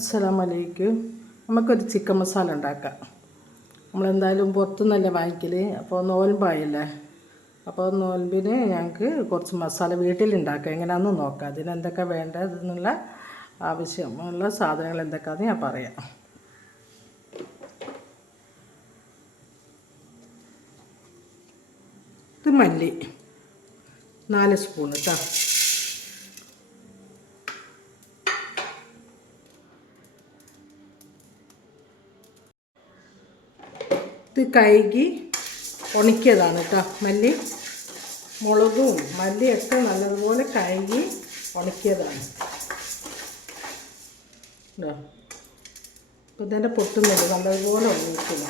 അസ്സലാമലൈക്കും. നമുക്കൊരു ചിക്കൻ മസാല ഉണ്ടാക്കാം. നമ്മളെന്തായാലും പുറത്തുനിന്നല്ലേ വാങ്ങിക്കൽ. അപ്പോൾ നോൽമ്പായില്ലേ, അപ്പോൾ നോൽമ്പിന് ഞങ്ങൾക്ക് കുറച്ച് മസാല വീട്ടിലുണ്ടാക്കാം. എങ്ങനെയാണെന്ന് നോക്കാം. അതിനെന്തൊക്കെ വേണ്ടതെന്നുള്ള ആവശ്യമുള്ള സാധനങ്ങൾ എന്തൊക്കെയാണെന്ന് ഞാൻ പറയാം. ഇത് മല്ലി 4 സ്പൂൺ കേട്ടോ. ഇത് കഴുകി ഉണക്കിയതാണ് കേട്ടോ. മല്ലി, മുളകും മല്ലിയൊക്കെ നല്ലതുപോലെ കഴുകി ഉണക്കിയതാണ് കേട്ടോ. അപ്പോൾ ഇതിൻ്റെ പൊട്ടുന്നില്ല, നല്ലതുപോലെ ഉണക്കില്ല.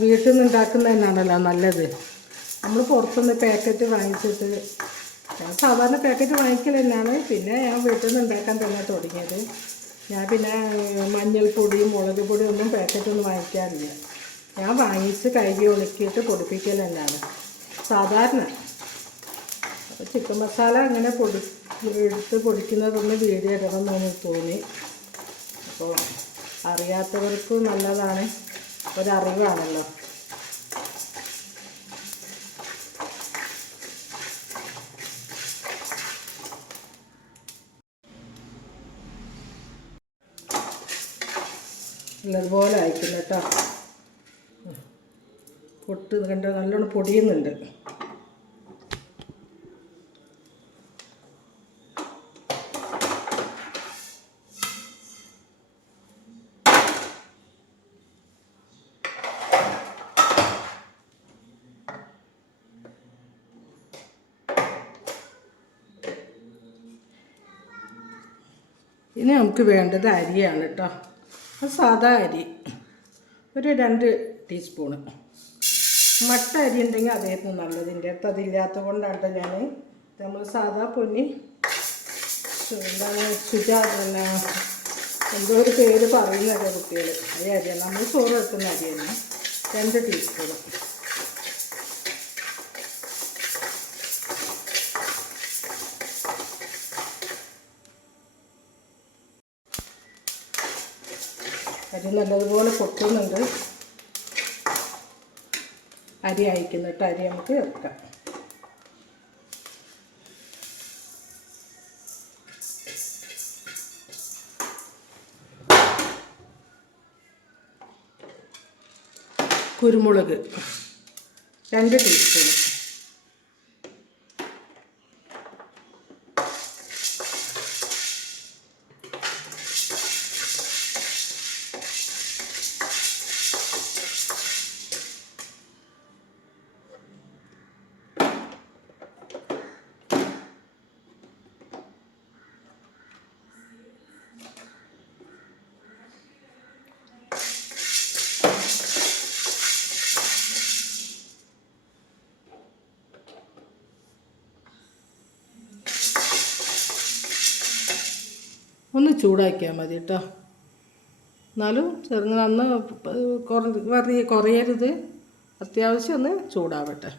വീട്ടിൽ നിന്ന് ഉണ്ടാക്കുന്നത് തന്നെയാണല്ലോ നല്ലത്. നമ്മൾ പുറത്തുനിന്ന് പാക്കറ്റ് വാങ്ങിച്ചിട്ട്, ഞാൻ സാധാരണ പാക്കറ്റ് വാങ്ങിക്കൽ തന്നെയാണ്. പിന്നെ ഞാൻ വീട്ടിൽ നിന്ന് ഉണ്ടാക്കാൻ തന്നെ തുടങ്ങിയത്. ഞാൻ പിന്നെ മഞ്ഞൾപ്പൊടി മുളക് പൊടി ഒന്നും പാക്കറ്റൊന്നും വാങ്ങിക്കാറില്ല. ഞാൻ വാങ്ങിച്ച് കഴുകി ഉണക്കിയിട്ട് പൊടിപ്പിക്കൽ തന്നെയാണ് സാധാരണ. അപ്പോൾ ചിക്കൻ മസാല അങ്ങനെ എടുത്ത് പൊടിക്കുന്നതൊന്ന് വീഡിയോ ഇടണമെന്ന് തോന്നി. അപ്പോൾ അറിയാത്തവർക്ക് നല്ലതാണ്, ഒരറിവാണല്ലോ. നല്ലതുപോലെ അയക്കുന്നു കേട്ടോ. പൊട്ട് കണ്ട നല്ലോണം പൊടിയുന്നുണ്ട്. ഇനി നമുക്ക് വേണ്ടത് അരിയാണ് കേട്ടോ. സാദാ അരി ഒരു 2 ടീസ്പൂണ്. മട്ട അരി ഉണ്ടെങ്കിൽ അതേന്ന് നല്ലത്. എൻ്റെ അടുത്ത് അതില്ലാത്ത കൊണ്ടാണ് ഞാൻ നമ്മൾ സാദാ പൊന്നി എന്താണ് എന്തോ ഒരു പേര് പറയുന്നത് കുട്ടികൾ. ഈ അരിയാണ് നമ്മൾ ചോറ് വെക്കുന്ന അരിയാണ്. 2 ടീസ്പൂണ്. അരി നല്ലതുപോലെ പൊട്ടുന്നുണ്ട്. അരി അയക്കുന്നിട്ട് അരി നമുക്ക് വെക്കാം. കുരുമുളക് 2 ടീസ്പൂൺ. ഒന്ന് ചൂടാക്കിയാൽ മതി കേട്ടോ. എന്നാലും ചെറുങ്ങനെ കുറയരുത്. അത്യാവശ്യം ഒന്ന് ചൂടാവട്ടെ.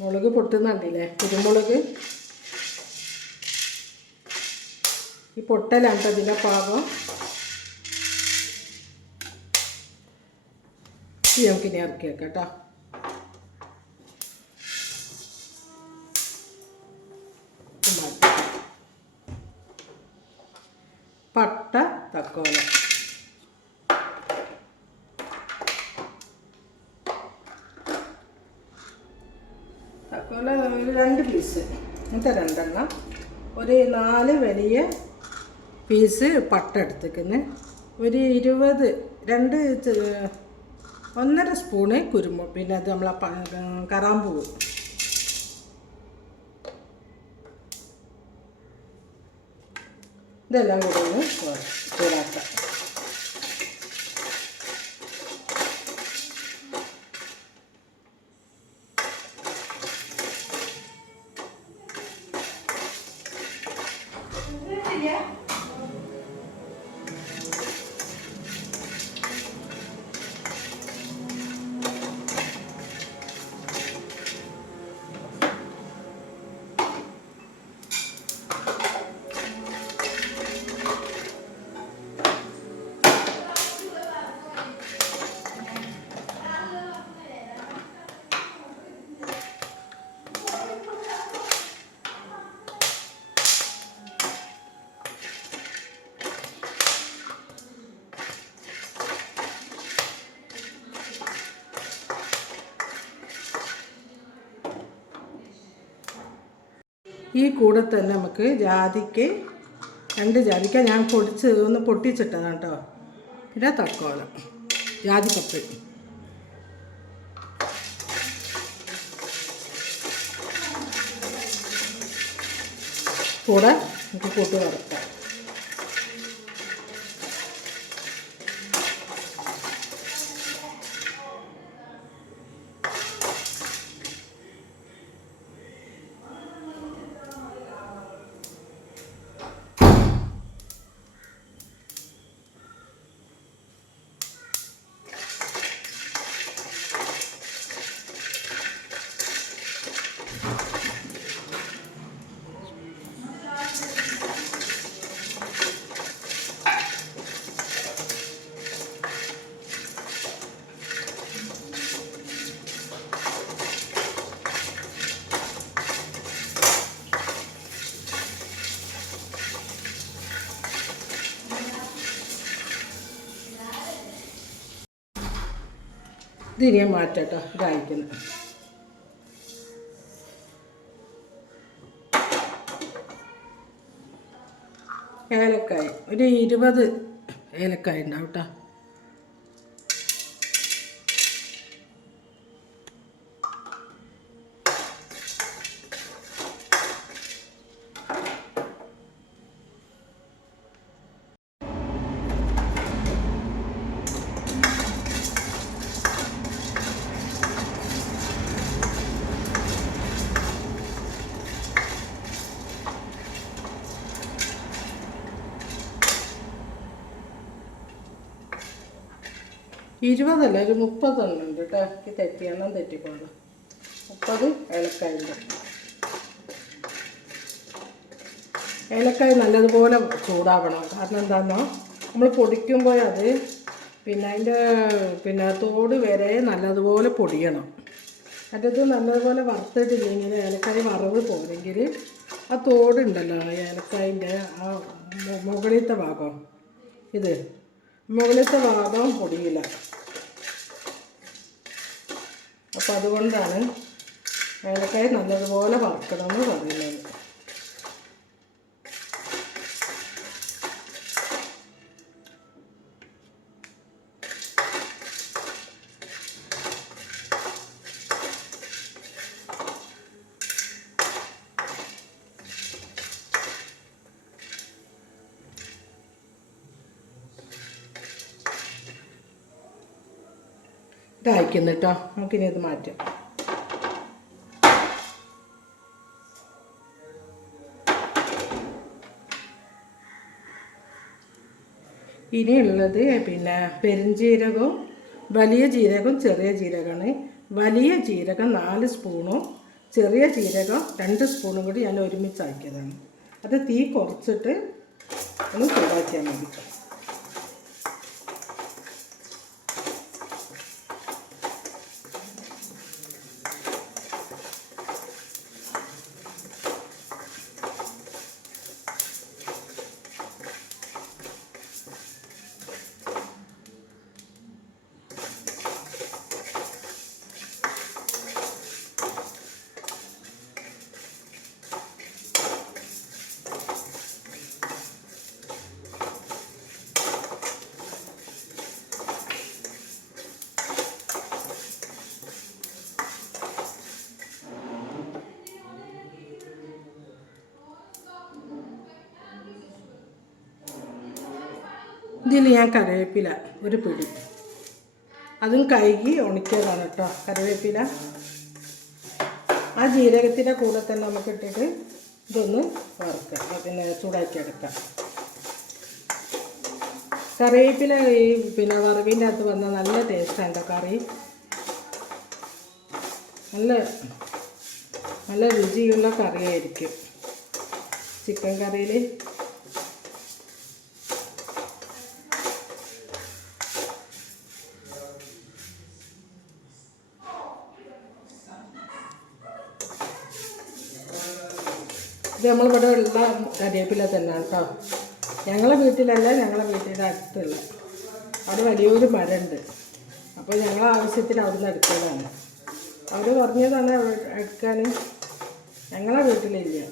മുളക് പൊട്ടുന്നുണ്ടല്ലേ, കുരുമുളക്. ഈ പൊട്ടലാണ് കേട്ടോ ഇതിൻ്റെ പാകം. നമുക്കിനി ഇറക്കി വെക്കാം കേട്ടോ. പട്ട, തക്കോല, തക്കോല ഒരു 2 പീസ്, ഇങ്ങനത്തെ 2 എണ്ണം. ഒരു 4 വലിയ പീസ് പട്ട എടുത്തേക്കുന്നു. ഒരു 1.5 സ്പൂണ് കുരുമുളക്. പിന്നെ അത് നമ്മളെ കറാമ്പൂവ്. ഇതെല്ലാം കൂടെ ഒന്ന് ചൂടാക്കാം. ഈ കൂടെ തന്നെ നമുക്ക് ജാതിക്ക് 2 ജാതിക്ക ഞാൻ ഒന്ന് പൊട്ടിച്ചിട്ടതാണ് കേട്ടോ. പിന്നെ തക്കോലം ജാതിക്കപ്പ് കൂടെ നമുക്ക് കൂട്ടി വറുക്കാം. ഇതിനെ മാറ്റട്ടോ. ഇതായിരിക്കുന്നു ഏലക്കായ ഒരു 20 ഏലക്കായ ഉണ്ടാവും കേട്ടോ. ഇരുപതല്ല, ഒരു 30 ഉണ്ട് കേട്ടോ. എനിക്ക് തെറ്റിയെണ്ണം തെറ്റിപ്പോണം. 30 ഏലക്കായുണ്ട്. ഏലക്കായ നല്ലതുപോലെ ചൂടാവണം. കാരണം എന്താണെന്നോ, നമ്മൾ പൊടിക്കുമ്പോൾ അത് അതിൻ്റെ തോട് വരെ നല്ലതുപോലെ പൊടിയണം. അതിൻ്റെ നല്ലതുപോലെ വറുത്തിട്ടില്ലെങ്കിൽ ഏലക്കായ വറവ് പോരെങ്കിൽ ആ തോടുണ്ടല്ലോ ഏലക്കായൻ്റെ ആ മുകളിലത്തെ ഭാഗം, മുകളിലത്തെ ഭാഗം പൊടിയില്ല. അപ്പോൾ അതുകൊണ്ടാണ് ഏലക്കായ നല്ലതുപോലെ വറുക്കണമെന്ന് പറയുന്നത്. ഇതായിക്കുന്നു കേട്ടോ. നമുക്കിനി ഇത് മാറ്റാം. ഇനിയുള്ളത് പെരുംജീരകവും വലിയ ജീരകവും ചെറിയ ജീരകമാണ്. വലിയ ജീരകം 4 സ്പൂണും ചെറിയ ജീരകം 2 സ്പൂണും കൂടി ഞാൻ ഒരുമിച്ചാക്കിയതാണ്. അത് തീ കുറച്ചിട്ട് ഒന്ന് ചൂടാക്കിയാൽ മതി. ഇതിൽ ഞാൻ കറിവേപ്പില ഒരു പിടി, അതും കഴുകി ഉണക്കിയതാണ് കേട്ടോ. കറിവേപ്പില ആ ജീരകത്തിൻ്റെ കൂടെ തന്നെ നമുക്ക് ഇട്ടിട്ട് ഇതൊന്ന് വറുക്കാം, ചൂടാക്കി എടുക്കാം. കറിവേപ്പില ഈ പിന്നെ വറവിൻ്റെ അകത്ത് വന്ന നല്ല ടേസ്റ്റാണ് കറി. നല്ല നല്ല രുചിയുള്ള കറിയായിരിക്കും ചിക്കൻ കറിയിൽ. ഇത് നമ്മളിവിടെ ഉള്ള കറിവേപ്പില തന്നെയാണ് കേട്ടോ. ഞങ്ങളെ വീട്ടിലല്ല, ഞങ്ങളെ വീട്ടിൻ്റെ അടുത്തുള്ള അവിടെ വലിയൊരു മരമുണ്ട്. അപ്പോൾ ഞങ്ങളെ ആവശ്യത്തിന് അവിടെ നിന്ന് എടുക്കുന്നതാണ്. അവർ പറഞ്ഞതാണ് എടുക്കാൻ, ഞങ്ങളെ വീട്ടിലില്ല.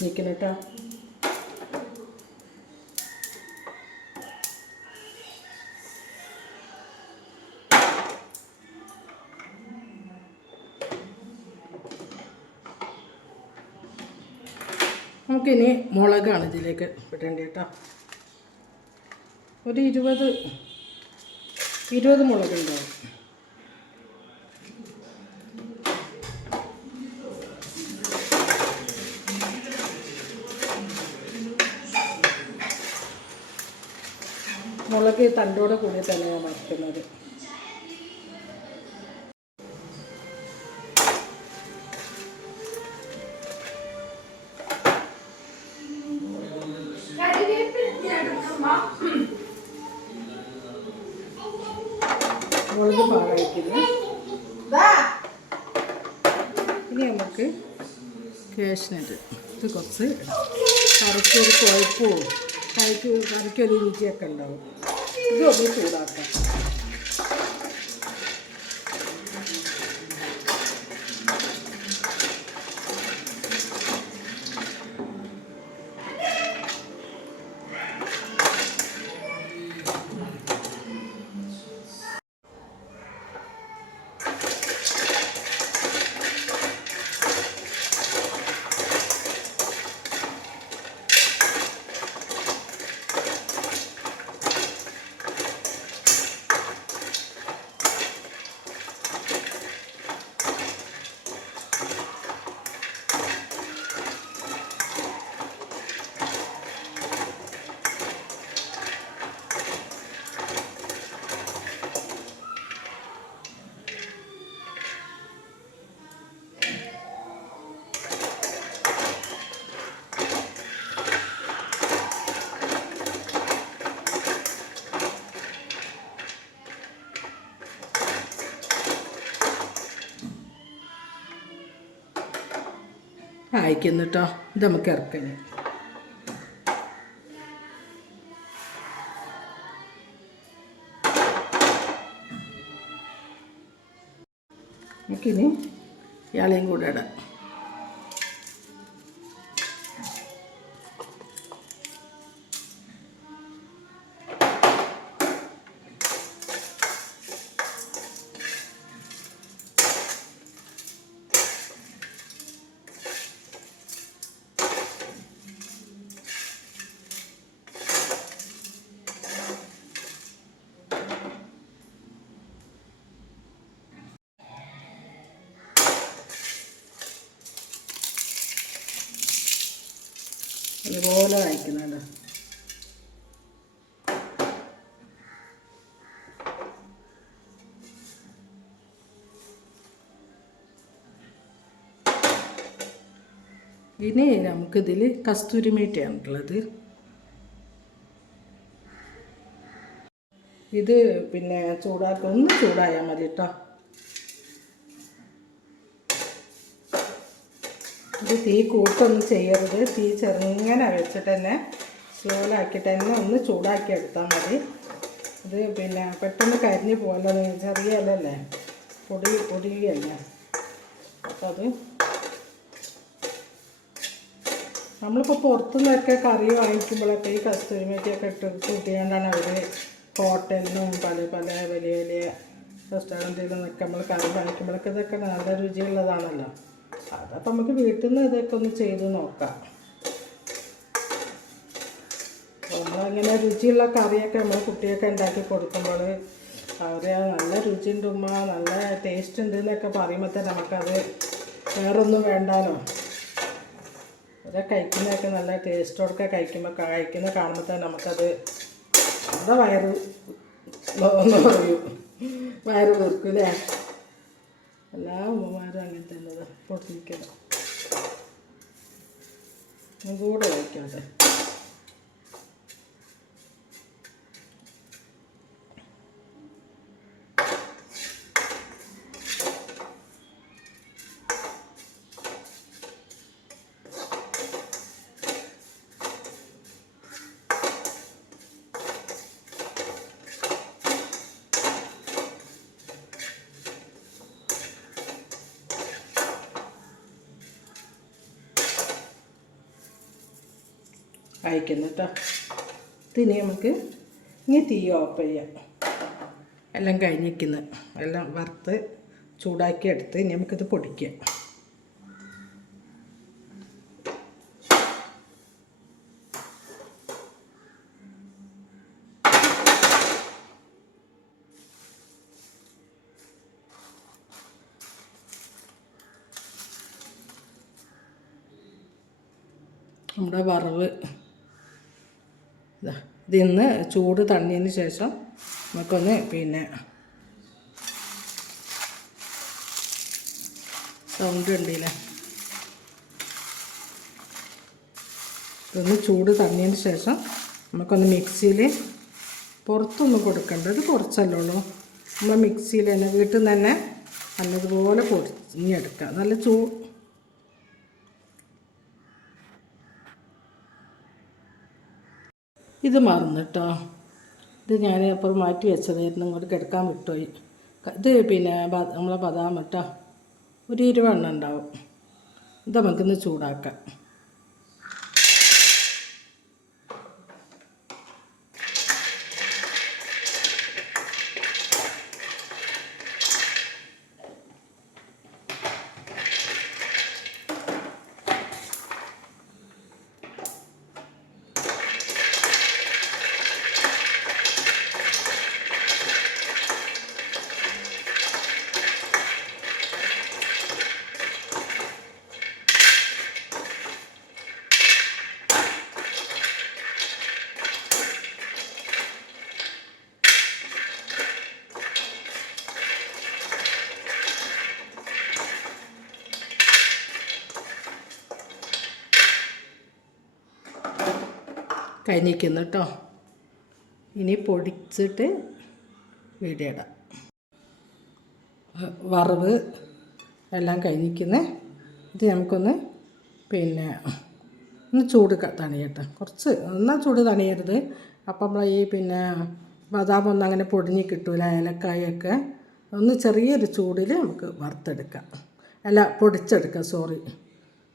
കുടിക്കണം കേട്ടോ. നമുക്കിനി മുളകാണ് ഇതിലേക്ക് ഇടേണ്ടത് കേട്ടോ. ഒരു 20 മുളകുണ്ടാവും. മുളക് തണ്ടോടെ കൂടി തന്നെയാണ് വറുക്കുന്നത്. മുളക് പാകമായിരിക്കുന്നു. ഇനി നമുക്ക് കാഷ്നട്ട് ഇത് കുറച്ച് കറിക്കൊരു കുഴപ്പവും കറിക്കൊരു രുചിയൊക്കെ ഉണ്ടാവും. ഇതൊന്ന് ചൂടാക്കാം. അയക്കുന്നു കേട്ടോ. ഇത് നമുക്ക് ഇറക്കാം. നമുക്കിനി ഇയാളെയും കൂടെ ഇടാം. ഇതുപോലെ അയക്കുന്നുണ്ട്. ഇനി നമുക്കിതിൽ കസ്തൂരി മേത്തിയാണുള്ളത്. ഇത് പിന്നെ ഒന്ന് ചൂടായാൽ മതി കേട്ടോ. ഇത് തീ കൂട്ടൊന്നും ചെയ്യരുത്. തീ ചെറുങ്ങനെ വെച്ചിട്ട് തന്നെ സ്ലോയിലാക്കിയിട്ട് തന്നെ ഒന്ന് ചൂടാക്കി എടുത്താൽ മതി. ഇത് പിന്നെ പെട്ടെന്ന് കരിഞ്ഞ് പോലെ ചെറിയ ഇലല്ലേ, പൊടിയല്ല. അപ്പോൾ അത് നമ്മളിപ്പോൾ പുറത്തുനിന്നൊക്കെ കറി വാങ്ങിക്കുമ്പോഴൊക്കെ ഈ കസ്തൂരി മേത്തിയൊക്കെ ഇട്ട് കൂട്ടിക്കൊണ്ടാണ് അവർ ഹോട്ടലിനും പല പല വലിയ വലിയ റെസ്റ്റോറൻറ്റിലും നിന്നൊക്കെ നമ്മൾ കറി വാങ്ങിക്കുമ്പോഴൊക്കെ ഇതൊക്കെ നല്ല രുചിയുള്ളതാണല്ലോ. അതപ്പോൾ നമുക്ക് വീട്ടിൽ നിന്ന് ഇതൊക്കെ ഒന്ന് ചെയ്ത് നോക്കാം. നമ്മളങ്ങനെ രുചിയുള്ള കറിയൊക്കെ നമ്മൾ കുട്ടിയൊക്കെ ഉണ്ടാക്കി കൊടുക്കുമ്പോൾ അവർ നല്ല രുചിയുണ്ട് ഉമ്മ, നല്ല ടേസ്റ്റ് ഉണ്ട് എന്നൊക്കെ പറയുമ്പോൾ തന്നെ നമുക്കത് വേറൊന്നും വേണ്ടാലോ. അതൊക്കെ കഴിക്കുന്നതൊക്കെ നല്ല ടേസ്റ്റോടൊക്കെ കഴിക്കുന്ന കാണുമ്പോൾ തന്നെ നമുക്കത് എന്താ വയറ് പറയും, വയറ് വീർക്കൂലേ. എല്ലാ ഉമ്മമാരും അങ്ങനെ തന്നെ പൊട്ടിക്കണം. കൂടെ വയ്ക്കാതെ കഴിക്കുന്നു കേട്ടോ. ഇനി നമുക്ക് തീ ഓഫ് ചെയ്യാം. എല്ലാം കഴിഞ്ഞിരിക്കുന്നു, എല്ലാം വറുത്ത് ചൂടാക്കി എടുത്ത് ഇനി നമുക്കിത് പൊടിക്കാം. നമ്മുടെ വറവ് ഇതിന്ന് ചൂട് തണ്ണിയതിന് ശേഷം നമുക്കൊന്ന് സൗണ്ട് ഉണ്ടല്ലേ, ഇതൊന്ന് ചൂട് തണ്ണിയതിന് ശേഷം നമുക്കൊന്ന് മിക്സിയിൽ പുറത്തൊന്നും കൊടുക്കേണ്ടത് കുറച്ചല്ലേ ഉള്ളൂ. നമ്മൾ മിക്സിയിൽ തന്നെ വീട്ടിൽ നിന്ന് തന്നെ നല്ലതുപോലെ പൊടിഞ്ഞെടുക്കുക. നല്ല ഇത് മറന്നു കേട്ടോ. ഇത് ഞാൻ അപ്പോൾ മാറ്റി വെച്ചതായിരുന്നു, ഇങ്ങോട്ട് കിടക്കാൻ വിട്ടുപോയി. ഇത് നമ്മളെ ബദാം കേട്ടോ, ഒരു 20 എണ്ണം ഉണ്ടാവും. ഇത് നമുക്കിന്ന് ചൂടാക്കാം. കഴിഞ്ഞിരിക്കുന്നു കേട്ടോ. ഇനി പൊടിച്ചിട്ട് വീഡിയോ ഇടാം. വറവ് എല്ലാം കഴിഞ്ഞിരിക്കുന്നത്. ഇത് നമുക്കൊന്ന് ഒന്ന് ചൂട് തണിയട്ടെ, കുറച്ച് എന്നാൽ ചൂട് തണിയരുത്. അപ്പം നമ്മൾ ഈ ബദാമൊന്നും അങ്ങനെ പൊടിഞ്ഞ് കിട്ടൂല. ഏലക്കായൊക്കെ ഒന്ന് ചെറിയൊരു ചൂടിൽ നമുക്ക് വറുത്തെടുക്കാം,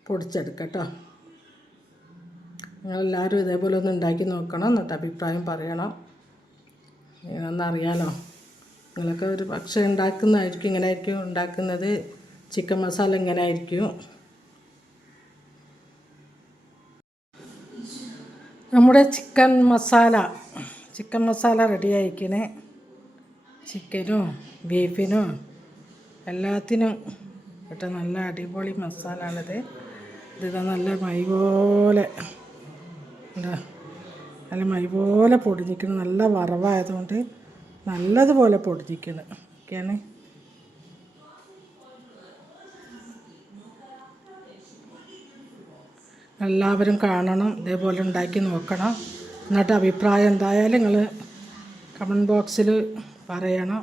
പൊടിച്ചെടുക്കാം കേട്ടോ. നിങ്ങളെല്ലാവരും ഇതേപോലെ ഒന്ന് ഉണ്ടാക്കി നോക്കണം, എന്നിട്ട് അഭിപ്രായം പറയണം. എന്നറിയാലോ, നിങ്ങളൊക്കെ ഒരു പക്ഷേ ഉണ്ടാക്കുന്നതായിരിക്കും, ഇങ്ങനെ ആയിരിക്കും ഉണ്ടാക്കുന്നത്. ചിക്കൻ മസാല ഇങ്ങനെ ആയിരിക്കും. നമ്മുടെ ചിക്കൻ മസാല റെഡി ആയിരിക്കണേ. ചിക്കനും ബീഫിനും എല്ലാത്തിനും കേട്ടോ നല്ല അടിപൊളി മസാലയാണിത്. ഇത് നല്ല മൈ പോലെ പൊടിഞ്ഞിക്കണം. നല്ല വറവായതുകൊണ്ട് നല്ലതുപോലെ പൊടിഞ്ഞിക്കണം ഒക്കെയാണ്. എല്ലാവരും കാണണം, ഇതേപോലെ ഉണ്ടാക്കി നോക്കണം. എന്നിട്ട് അഭിപ്രായം എന്തായാലും നിങ്ങൾ കമൻറ്റ് ബോക്സിൽ പറയണം.